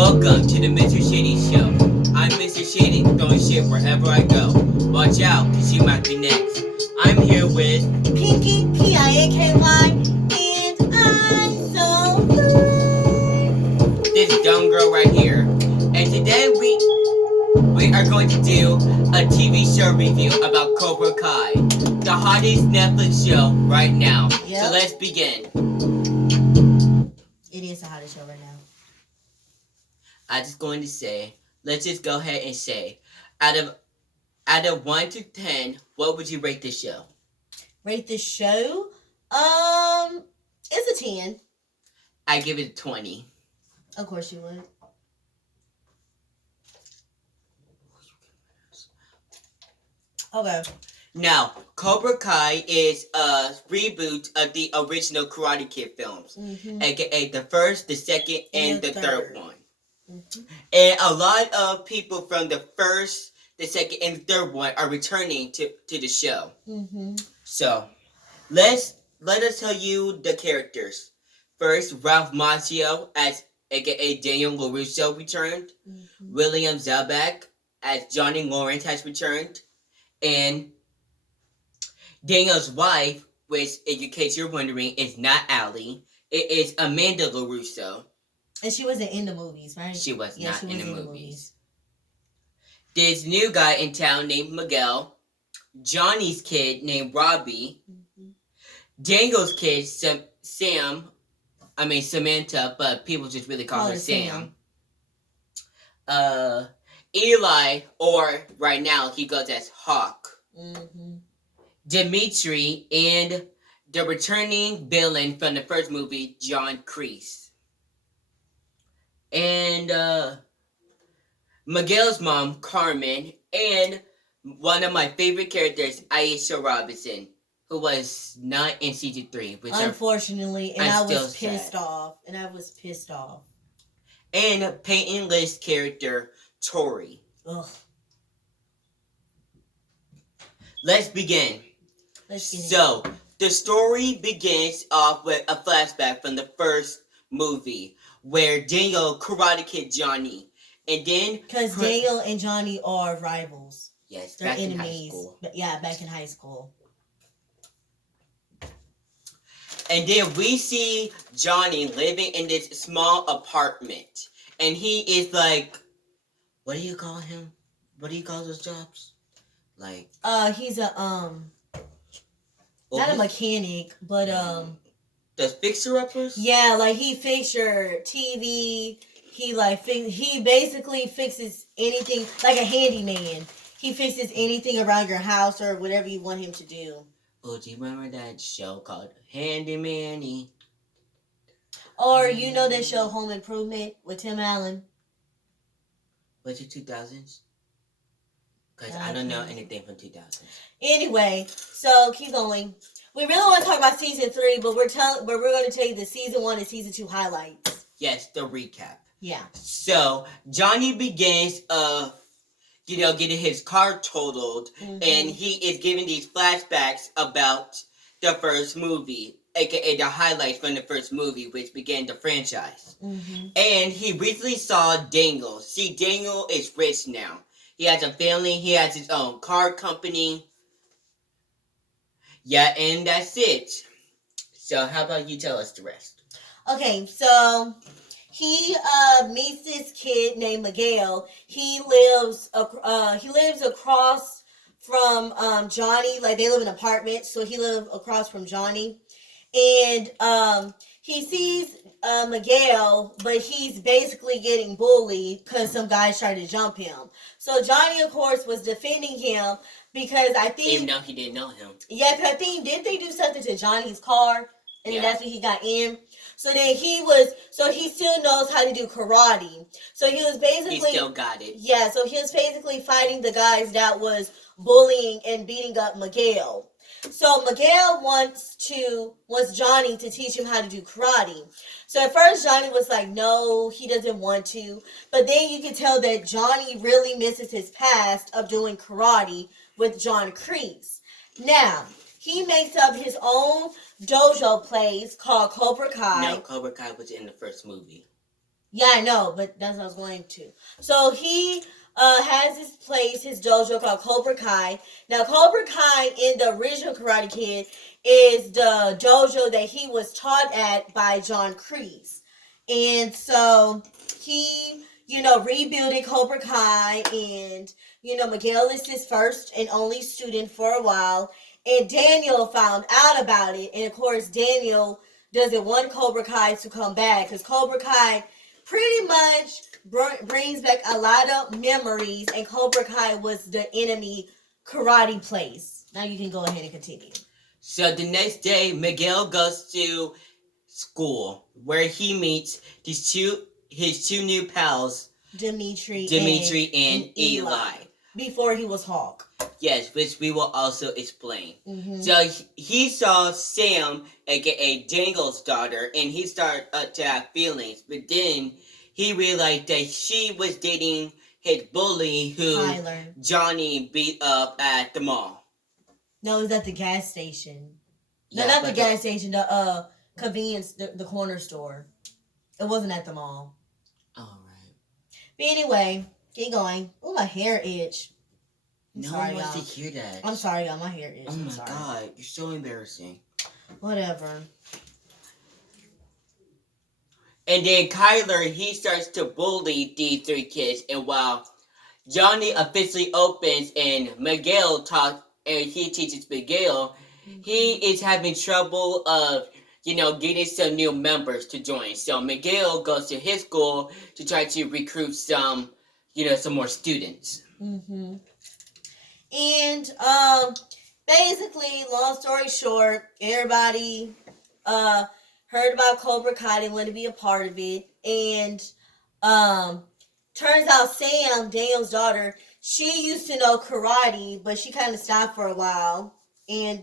Welcome to the Mr. Shady Show. I'm Mr. Shady, throwing shit wherever I go. Watch out, cause you might be next. I'm here with Pinky, P-I-N-K-Y, and I'm so good. this dumb girl right here. And today we are going to do a TV show review about Cobra Kai, the hottest Netflix show right now. Yep. So let's begin. It is the hottest show right now. I'm just going to say, let's just go ahead and say, out of 1 to 10, what would you rate this show? Rate this show? It's a 10. I give it a 20. Of course you would. Okay. Now, Cobra Kai is a reboot of the original Karate Kid films, aka the first, the second, and the third one. And a lot of people from the first, the second, and the third one are returning to the show. So, let us tell you the characters. First, Ralph Macchio as aka Daniel LaRusso returned. William Zabak as Johnny Lawrence has returned. And Daniel's wife, which, in case you're wondering, is not Allie. It is Amanda LaRusso. And she wasn't in the movies, right? She was not in the movies. movies. This new guy in town named Miguel. Johnny's kid named Robbie. Daniel's kid, Samantha, but people just really call her Sam. Eli, or right now he goes as Hawk. Dimitri, and the returning villain from the first movie, John Kreese. And Miguel's mom, Carmen, and one of my favorite characters, Aisha Robinson, who was not in season 3. Unfortunately, and I was pissed off. And Peyton List's character, Tori. Ugh. Let's begin. So, the story begins off with a flashback from the first movie, where Daniel Karate Kid Johnny, and then because Daniel and Johnny are rivals. Yes, they're back enemies. In high school. Back in high school. And then we see Johnny living in this small apartment, and he is like, what do you call him? What do you call those jobs? Like, he's a not a mechanic, but the fixer-uppers? Yeah, like he fixes your TV. He basically fixes anything, like a handyman. He fixes anything around your house or whatever you want him to do. Oh, do you remember that show called Handyman-y? Or you know that show Home Improvement with Tim Allen? Was it 2000s? Because I don't know anything from 2000s. Anyway, so keep going. We really want to talk about season 3, but we're going to tell you the season 1 and season 2 highlights. Yes, the recap. Yeah. So Johnny begins, getting his car totaled, and he is giving these flashbacks about the first movie, aka the highlights from the first movie, which began the franchise. And he recently saw Daniel. See, Daniel is rich now. He has a family. He has his own car company. Yeah, and that's it. So how about you tell us the rest? Okay, so he meets this kid named Miguel. He lives across from Johnny. Like, they live in an apartment, so he lives across from Johnny. And he sees Miguel, but he's basically getting bullied because some guys tried to jump him. So Johnny, of course, was defending him because I think... Even though he didn't know him. Yeah, because I think, didn't they do something to Johnny's car? And that's when he got in. So then he still knows how to do karate. So he was basically... He still got it. Yeah, so he was basically fighting the guys that was bullying and beating up Miguel. So Miguel wants Johnny to teach him how to do karate. So at first Johnny was like, no, he doesn't want to. But then you can tell that Johnny really misses his past of doing karate with John Kreese. Now, he makes up his own dojo place called Cobra Kai. No, Cobra Kai was in the first movie. Yeah, I know, but that's what I was going to. So he has his place, his dojo called Cobra Kai. Now, Cobra Kai in the original Karate Kid is the dojo that he was taught at by John Kreese. And so he, rebuilding Cobra Kai, and, Miguel is his first and only student for a while. And Daniel found out about it. And of course, Daniel doesn't want Cobra Kai to come back because Cobra Kai pretty much brings back a lot of memories, and Cobra Kai was the enemy karate place. Now you can go ahead and continue. So the next day, Miguel goes to school where he meets his two new pals, Dimitri and Eli. Before he was Hawk. Yes, which we will also explain. Mm-hmm. So he saw Sam, aka Daniel's daughter, and he started to have feelings. But then he realized that she was dating his bully, who Tyler. Johnny beat up at the mall. No, it was at the gas station. No, not the gas station. The convenience, the corner store. It wasn't at the mall. All right. But anyway, keep going. Oh, my hair itch. No one wants to hear that. I'm sorry, y'all. My hair itch. Oh my god, you're so embarrassing. Whatever. And then Kyler, he starts to bully these three kids, and while Johnny officially opens and Miguel talks, and he teaches Miguel, he is having trouble of, getting some new members to join. So Miguel goes to his school to try to recruit some more students. Mm-hmm. And, basically, long story short, everybody, heard about Cobra Kai and wanted to be a part of it. And, turns out Sam, Daniel's daughter, she used to know karate, but she kind of stopped for a while. And,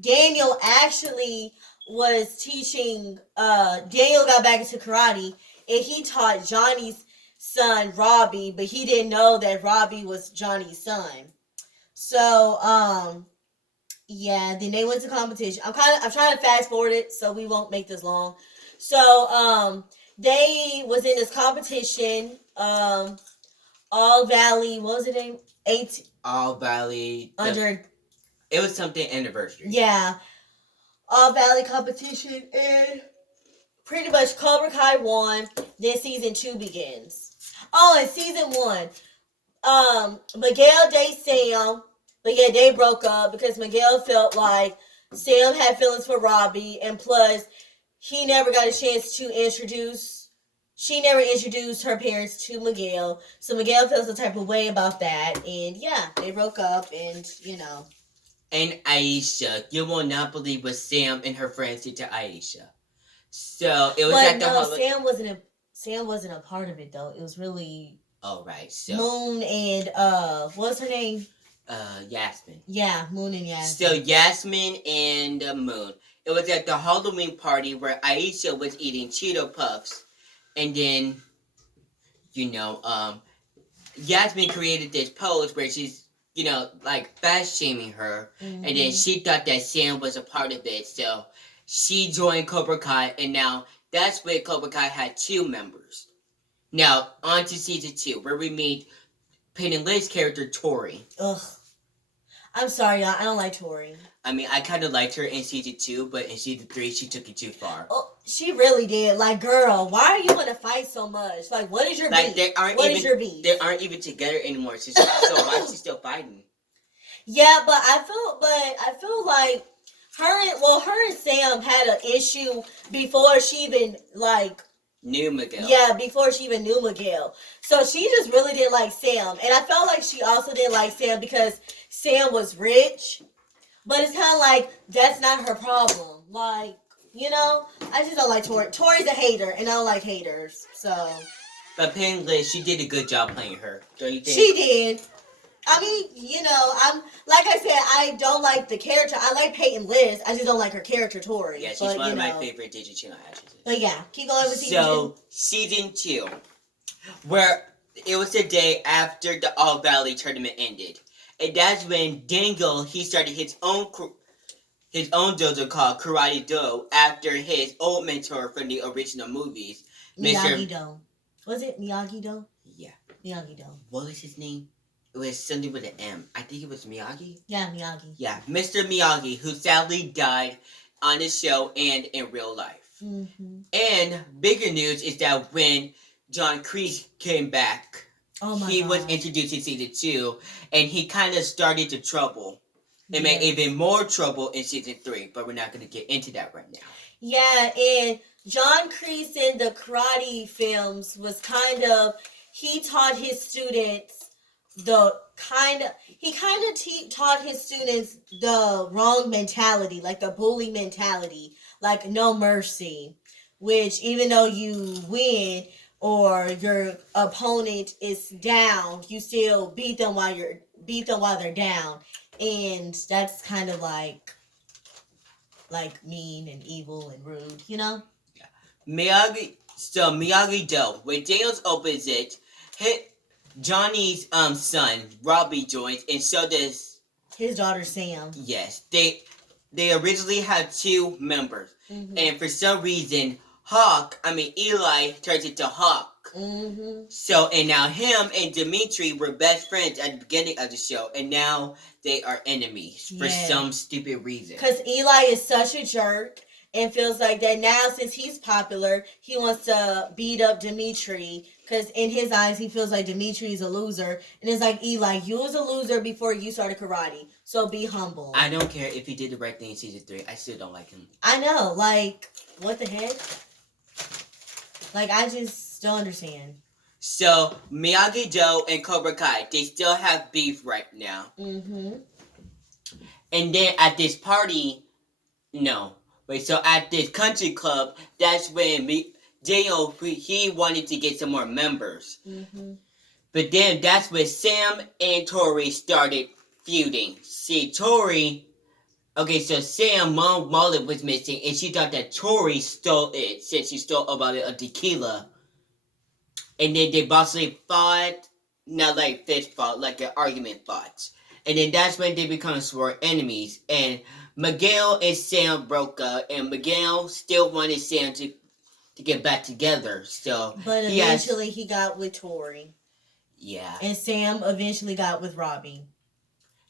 Daniel actually was teaching, Daniel got back into karate, and he taught Johnny's son Robbie, but he didn't know that Robbie was Johnny's son. So, yeah, then they went to competition. I'm trying to fast forward it so we won't make this long. So, they was in this competition, All Valley, what was the name? All Valley. It was something anniversary. Yeah. All Valley competition, and pretty much Cobra Kai won. Then season 2 begins. Oh, and season 1, Miguel dates Sam, but yeah, they broke up because Miguel felt like Sam had feelings for Robbie, and plus, she never introduced her parents to Miguel, so Miguel feels the type of way about that, and yeah, they broke up, and And Aisha, you will not believe what Sam and her friends did to Aisha. So it was at the Sam wasn't a part of it though. It was really so Moon and what's her name? Yasmin. Yeah, Moon and Yasmin. So Yasmin and Moon. It was at the Halloween party where Aisha was eating Cheeto Puffs, and then Yasmin created this pose where she's fat shaming her, and then she thought that Sam was a part of it, so she joined Cobra Kai, and now that's where Cobra Kai had 2 members. Now, on to season 2, where we meet Penn and Liz's character, Tori. Ugh. I'm sorry, y'all. I don't like Tori. I mean, I kind of liked her in season 2, but in season 3, she took it too far. Oh, she really did. Like, girl, why are you going to fight so much? Like, what is your beef? What is your beef? They aren't even together anymore, so why is she still fighting? Yeah, but I feel like her and Sam had an issue before she even, knew Miguel. Yeah, before she even knew Miguel. So she just really didn't like Sam. And I felt like she also didn't like Sam because Sam was rich. But it's kind of like, that's not her problem. Like, I just don't like Tori. Tori's a hater, and I don't like haters. So. But Penn Liz, she did a good job playing her. Don't you think? She did. I mean, I'm like I said, I don't like the character. I like Peyton Liz. I just don't like her character, Tori. Yeah, she's one of my favorite Disney Channel actresses. But yeah, keep going with season 2. So, season 2, where it was the day after the All Valley tournament ended. And that's when Dangle, he started his own dojo called Karate Do after his old mentor from the original movies. Miyagi-Do. Was it Miyagi-Do? Yeah. Miyagi-Do. What was his name? It was something with an M. I think it was Miyagi. Yeah, Miyagi. Yeah, Mr. Miyagi, who sadly died on the show and in real life. Mm-hmm. And bigger news is that when John Kreese came back, he was introduced in season 2, and he kind of started the trouble. It made even more trouble in season 3, but we're not going to get into that right now. Yeah, and John Kreese in the karate films was he taught his students taught his students the wrong mentality, like the bully mentality, like no mercy, which even though you win or your opponent is down, you still beat them while they're down, and that's kind of like mean and evil and rude, you know? Yeah. Miyagi-Do, when Daniels opens it, Johnny's son, Robbie, joins, and so does his daughter, Sam. Yes. They originally had 2 members. Mm-hmm. And for some reason, Eli turns into Hawk. Mm-hmm. So, and now him and Dimitri were best friends at the beginning of the show, and now they are enemies for some stupid reason. Because Eli is such a jerk and feels like that now, since he's popular, he wants to beat up Dimitri, because in his eyes, he feels like Dimitri is a loser. And it's like, Eli, you was a loser before you started karate, so be humble. I don't care if he did the right thing in season 3. I still don't like him. I know. Like, what the heck? Like, I just don't understand. So, Miyagi-Do and Cobra Kai, they still have beef right now. Mm-hmm. And then at this party, so at this country club, that's when Daniel, he wanted to get some more members. Mm-hmm. But then that's when Sam and Tori started feuding. See, Tori, so Sam, Mom Mullet was missing, and she thought that Tori stole it, since she stole a bottle of tequila. And then they basically fought, not like fist fought, like an argument fought. And then that's when they become sworn enemies. And Miguel and Sam broke up, and Miguel still wanted Sam to get back together. But eventually he got with Tori. Yeah. And Sam eventually got with Robbie.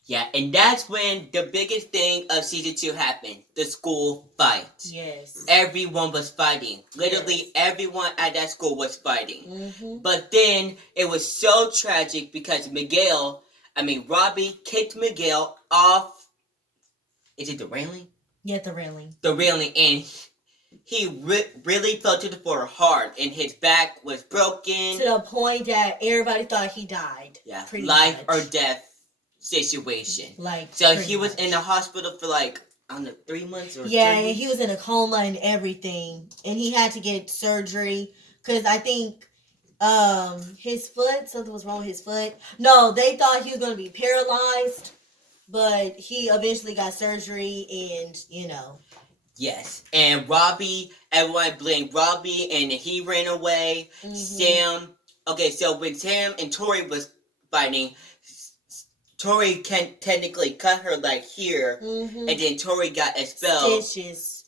Yeah, and that's when the biggest thing of season 2 happened. The school fight. Yes. Everyone was fighting. Literally everyone at that school was fighting. Mm-hmm. But then it was so tragic because Robbie kicked Miguel off. Is it the railing? Yeah, the railing. The railing, and he really fell to the floor hard, and his back was broken. To the point that everybody thought he died. Yeah, life or death situation. So he was in the hospital for 3 months or 3 weeks. And he was in a coma and everything, and he had to get surgery because I think something was wrong with his foot. No, they thought he was going to be paralyzed, but he eventually got surgery, and Yes, and Robbie, everyone blamed Robbie, and he ran away. Mm-hmm. Sam, so when Sam and Tori was fighting, Tori can technically cut her here, mm-hmm. and then Tori got expelled. Stitches.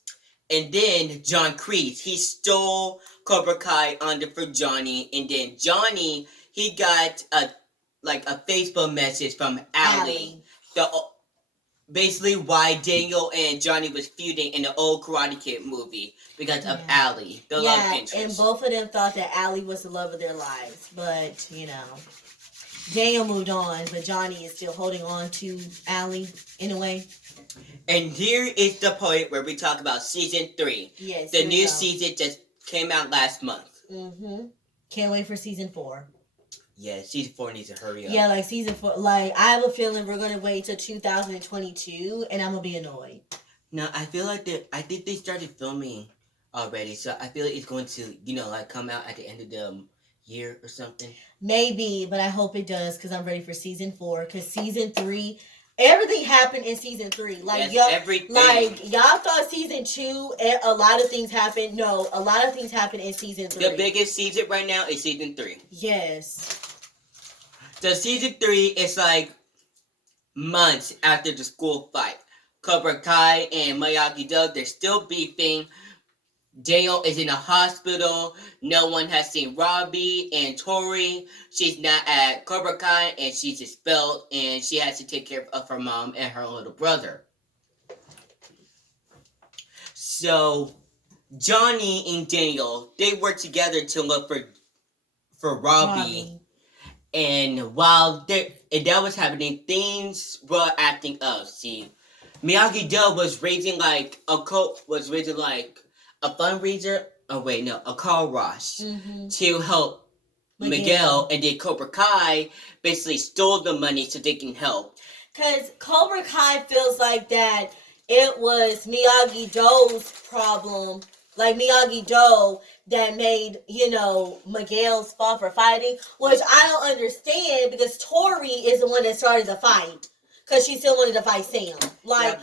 And then John Kreese, he stole Cobra Kai for Johnny, and then Johnny, he got a Facebook message from Allie. Basically why Daniel and Johnny was feuding in the old Karate Kid movie, because of Allie, the love interest. And both of them thought that Allie was the love of their lives, but Daniel moved on, but Johnny is still holding on to Allie in a way. And here is the point where we talk about season 3. Yes. The new season just came out last month. Mm-hmm. Can't wait for season 4. Yeah, season 4 needs to hurry up. Yeah, season 4. I have a feeling we're going to wait till 2022, and I'm going to be annoyed. No, I feel like I think they started filming already, so I feel like it's going to, come out at the end of the year or something. Maybe, but I hope it does, because I'm ready for season 4, because season 3, everything happened in season 3. Everything. Y'all thought season 2, a lot of things happened. No, a lot of things happened in season 3. The biggest season right now is season 3. Yes. So season 3 is months after the school fight. Cobra Kai and Miyagi-Do, they're still beefing. Daniel is in a hospital. No one has seen Robbie and Tori. She's not at Cobra Kai and she's expelled and she has to take care of her mom and her little brother. So Johnny and Daniel, they work together to look for Robbie. And while that was happening, things were acting up. See, Miyagi-Do was raising like a fundraiser. Oh wait, no, a car wash to help Miguel, and then Cobra Kai basically stole the money so they can help. Cause Cobra Kai feels like that it was Miyagi-Do's problem, like Miyagi-Do that made, Miguel's fault for fighting, which I don't understand because Tori is the one that started the fight. Cause she still wanted to fight Sam. Like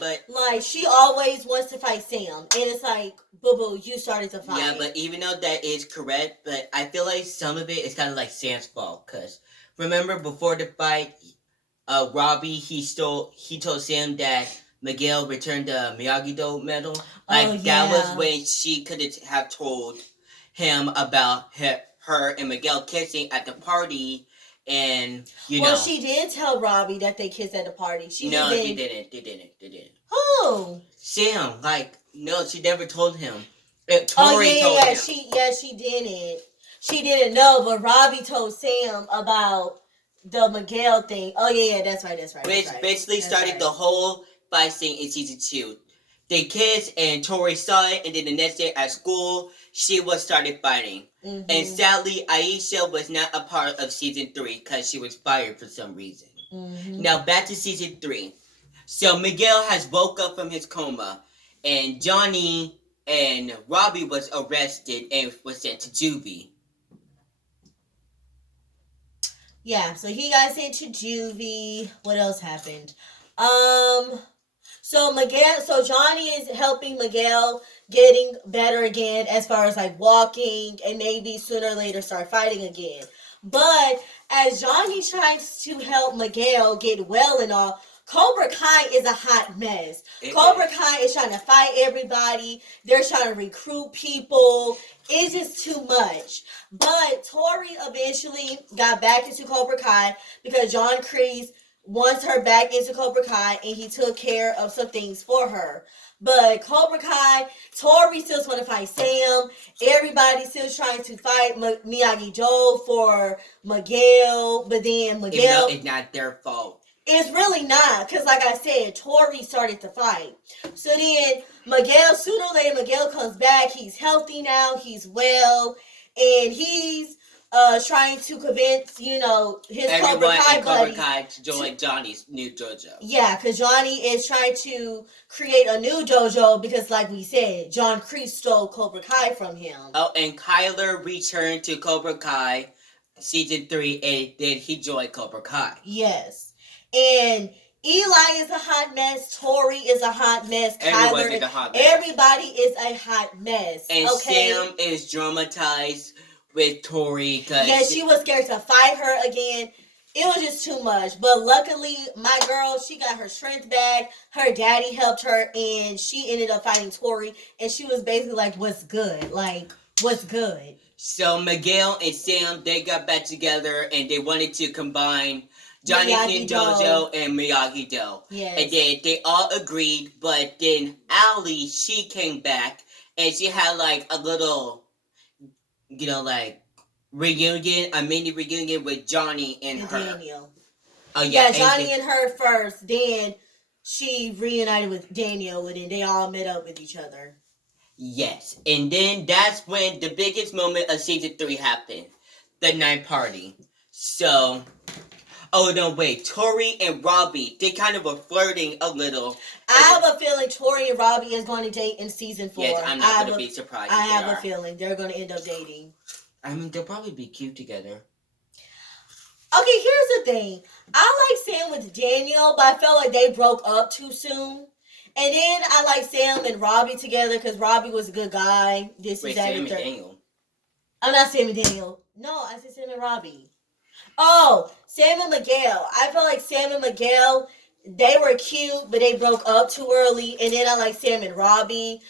she always wants to fight Sam. And it's like, boo-boo, you started the fight. Yeah, but even though that is correct, but I feel like some of it is kind of like Sam's fault. Cause remember before the fight, Robbie, he told Sam that Miguel returned the Miyagi-Do medal. That was when she could have told him about her and Miguel kissing at the party. And, Well, she did tell Robbie that they kissed at the party. They didn't. Who? Sam, no, she never told him. Tori told him. She didn't. She didn't know, but Robbie told Sam about the Miguel thing. Oh, yeah, that's right. Which basically started the whole fight scene in season 2. They kissed, and Tori saw it, and then the next day at school, she started fighting. Mm-hmm. And sadly, Aisha was not a part of season 3 because she was fired for some reason. Mm-hmm. Now, back to season 3. So, Miguel has woke up from his coma, and Johnny and Robbie was arrested and was sent to juvie. Yeah, so he got sent to juvie. What else happened? So Johnny is helping Miguel getting better again as far as walking and maybe sooner or later start fighting again. But as Johnny tries to help Miguel get well and all, Cobra Kai is a hot mess. Cobra Kai is trying to fight everybody. They're trying to recruit people. It's just too much. But Tori eventually got back into Cobra Kai because John Kreese wants her back into Cobra Kai and he took care of some things for her. But Cobra Kai, Tori still want to fight Sam. Everybody's still trying to fight Miyagi-Do for Miguel. But then Miguel... Even though it's not their fault. It's really not, because like I said, Tori started the fight. So then Miguel, sooner or later, Miguel comes back. He's healthy now. He's well. And he's trying to convince, his Cobra Kai buddy to join Johnny's new dojo. Yeah, because Johnny is trying to create a new dojo because, like we said, John Kreese stole Cobra Kai from him. Oh, and Kyler returned to Cobra Kai season 3, and then he joined Cobra Kai. Yes. And Eli is a hot mess. Tori is a hot mess. Everyone's in a hot mess. Everybody is a hot mess. And Sam is traumatized with Tori. She was scared to fight her again. It was just too much. But luckily, my girl, she got her strength back. Her daddy helped her, and she ended up fighting Tori. And she was basically like, what's good? What's good? So Miguel and Sam, they got back together, and they wanted to combine Johnny's new dojo and Miyagi-Do. Yes. And then they all agreed, but then Allie, she came back, and she had a little, reunion, a mini reunion with Johnny and her. Daniel. Oh, yeah. Johnny and her first, then she reunited with Daniel, and then they all met up with each other. Yes, and then that's when the biggest moment of season 3 happened. The night party. So... Oh, no, wait. Tori and Robbie, they kind of were flirting a little. I have a feeling Tori and Robbie is going to date in season 4. Yes, I'm not going to be surprised. I have a feeling they're going to end up dating. I mean, they'll probably be cute together. Okay, here's the thing. I like Sam with Daniel, but I felt like they broke up too soon. And then I like Sam and Robbie together because Robbie was a good guy. Sam and Daniel. I'm not Sam and Daniel. No, I said Sam and Robbie. Oh, Sam and Miguel. I feel like Sam and Miguel, they were cute, but they broke up too early. And then I like Sam and Robbie.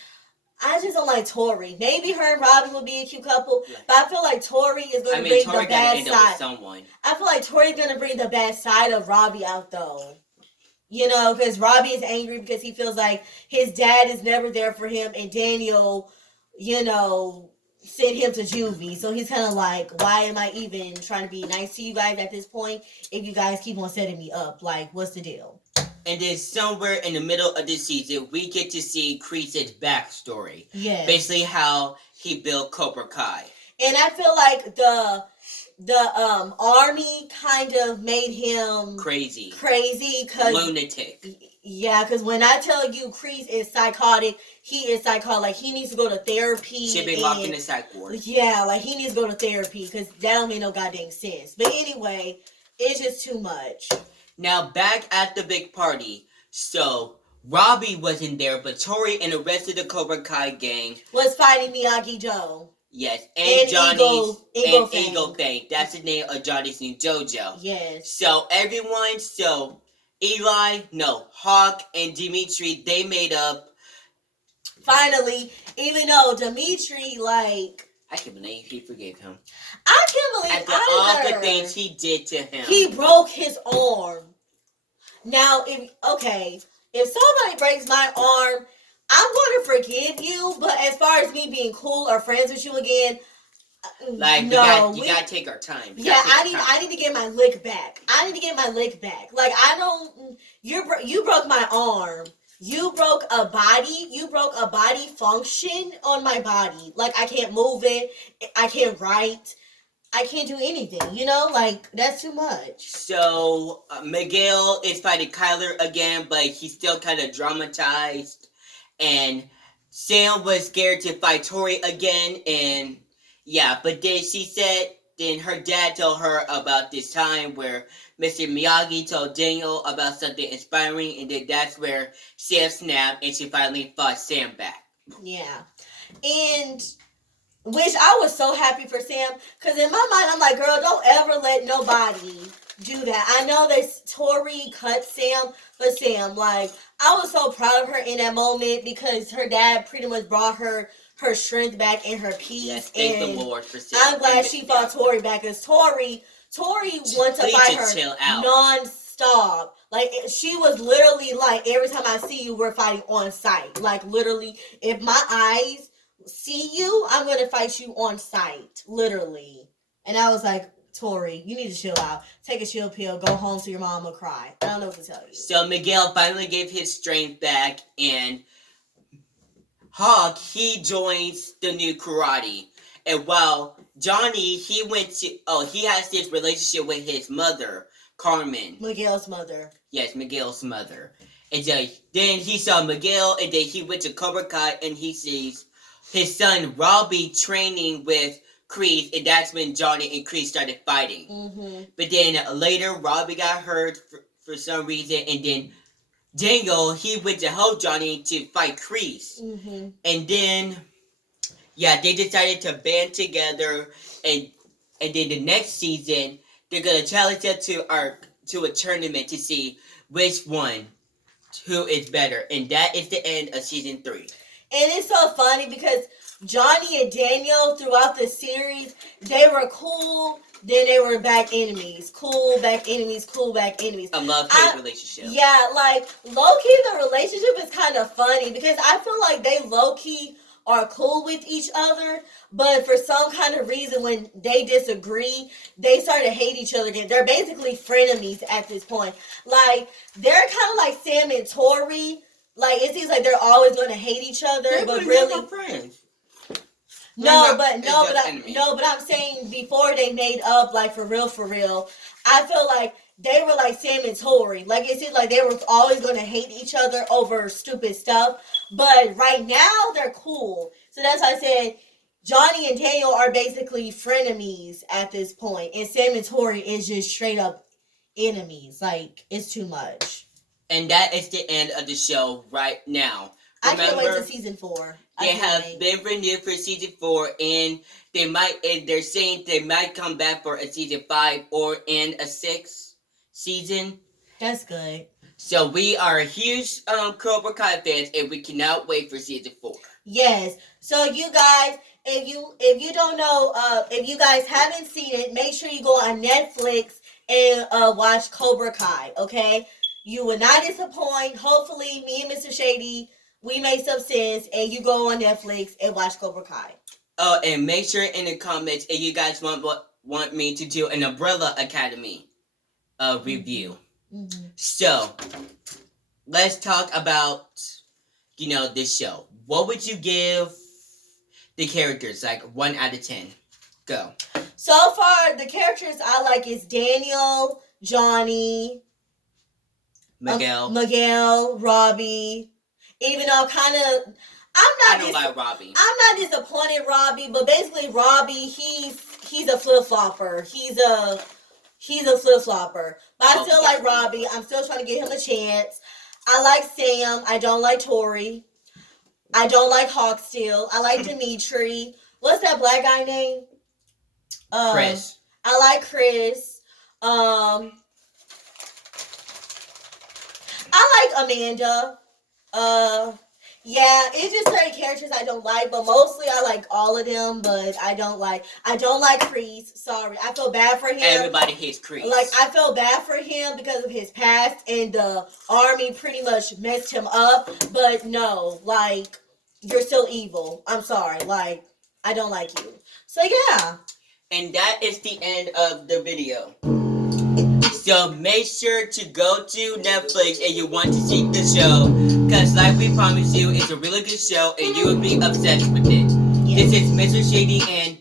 I just don't like Tori. Maybe her and Robbie will be a cute couple, but I feel like Tori is going to bring Tori the bad end side. Up with someone. I feel like Tori's going to bring the bad side of Robbie out, though. You know, because Robbie is angry because he feels like his dad is never there for him, and Daniel, you know, sent him to juvie. So he's kind of like, why am I even trying to be nice to you guys at this point if you guys keep on setting me up? Like, what's the deal? And then somewhere in the middle of this season, we get to see Kreese's backstory. Yeah. Basically how he built Cobra Kai. And I feel like the army kind of made him crazy cause lunatic. Yeah, because when I tell you Kreese is psychotic, he is psychotic. Like, he needs to go to therapy. Should be locked in the psych ward. Yeah, like, he needs to go to therapy because that don't make no goddamn sense. But anyway, it's just too much. Now, back at the big party, so Robbie wasn't there, but Tori and the rest of the Cobra Kai gang was fighting Miyagi Joe. Yes, and Johnny's Eagle Fang. That's the name of Johnny's new dojo. Yes. So everyone, Hawk and Dimitri, they made up. Finally, even though Dimitri, like, I can't believe he forgave him. I can't believe after all the things he did to him. He broke his arm. Now, if somebody breaks my arm, I'm going to forgive you, but as far as me being cool or friends with you again, like, no, you gotta take our time. I need to get my lick back. Like, you broke my arm. You broke a body function on my body. Like, I can't move it. I can't write. I can't do anything, you know? Like, that's too much. So, Miguel is fighting Kyler again, but he's still kind of dramatized. And Sam was scared to fight Tori again, and yeah, but then her dad told her about this time where Mr. Miyagi told Daniel about something inspiring, and then that's where Sam snapped, and she finally fought Sam back. Yeah. And, which I was so happy for Sam, because in my mind, I'm like, girl, don't ever let nobody do that. I know that Tori cut Sam, but Sam, like, I was so proud of her in that moment because her dad pretty much brought her strength back and her peace. Yes, thank the Lord for Sam. I'm glad she fought Tori back because Tori wants to fight her non-stop. Like, she was literally like, every time I see you, we're fighting on sight. Like, literally, if my eyes see you, I'm going to fight you on sight. Literally. And I was like, Tori, you need to chill out. Take a chill pill. Go home to your mama, cry. I don't know what to tell you. So Miguel finally gave his strength back, and Hawk, he joins the new karate. And while Johnny, he has this relationship with his mother, Carmen. Miguel's mother. Yes, Miguel's mother. And then he saw Miguel, and then he went to Cobra Kai, and he sees his son Robbie training with Kreese, and that's when Johnny and Kreese started fighting. Mm-hmm. But then later, Robbie got hurt for some reason, and then Daniel, he went to help Johnny to fight Kreese. Mm-hmm. And then, they decided to band together, and then the next season, they're going to challenge us to a tournament to see who is better. And that is the end of season 3. And it's so funny because Johnny and Daniel throughout the series, they were cool, then they were back enemies. Cool, back enemies, cool, back enemies. A love-hate relationship. Yeah, like, low-key, the relationship is kind of funny because I feel like they low-key are cool with each other, but for some kind of reason, when they disagree, they start to hate each other again. They're basically frenemies at this point. Like, they're kind of like Sam and Tori. Like, it seems like they're always going to hate each other, but really, friends. but I'm saying before they made up, like, for real, I feel like they were like Sam and Tori. Like, it seemed like they were always going to hate each other over stupid stuff. But right now, they're cool. So that's why I said Johnny and Daniel are basically frenemies at this point. And Sam and Tori is just straight up enemies. Like, it's too much. And that is the end of the show right now. Remember, I can't wait to season 4. They have been renewed for season 4, and they're saying they might come back for a season 5 and a 6th season. That's good. So we are huge Cobra Kai fans, and we cannot wait for season 4. Yes. So you guys, if you don't know, if you guys haven't seen it, make sure you go on Netflix and watch Cobra Kai. Okay, you will not disappoint. Hopefully, me and Mr. Shady, we made some sense, and you go on Netflix and watch Cobra Kai. Oh, and make sure in the comments if you guys want me to do an Umbrella Academy review. Mm-hmm. So let's talk about this show. What would you give the characters, like 1 out of 10? Go. So far, the characters I like is Daniel, Johnny, Miguel, Robbie. Even though I don't like Robbie. I'm not disappointed, Robbie, but basically Robbie, he's a flip flopper. He's a flip flopper. But I still like Robbie. I'm still trying to give him a chance. I like Sam. I don't like Tori. I don't like Hawk still. I like Dimitri. What's that black guy name? Chris. I like Chris. I like Amanda. Yeah, it's just certain characters I don't like, but mostly I like all of them. But I don't like Kreese. Sorry, I feel bad for him. Everybody hates Kreese. Like, I feel bad for him because of his past, and the army pretty much messed him up. But no, like, you're still evil. I'm sorry. Like, I don't like you. So yeah. And that is the end of the video. So make sure to go to Netflix if you want to see the show, because like we promised you, it's a really good show and you will be obsessed with it. Yes. This is Mr. Shady and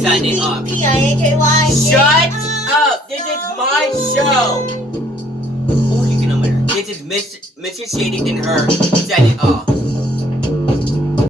signing off. P-I-N-K-Y. Shut up! This is my show! Oh, you can know better. This is Mr. Shady and her signing off.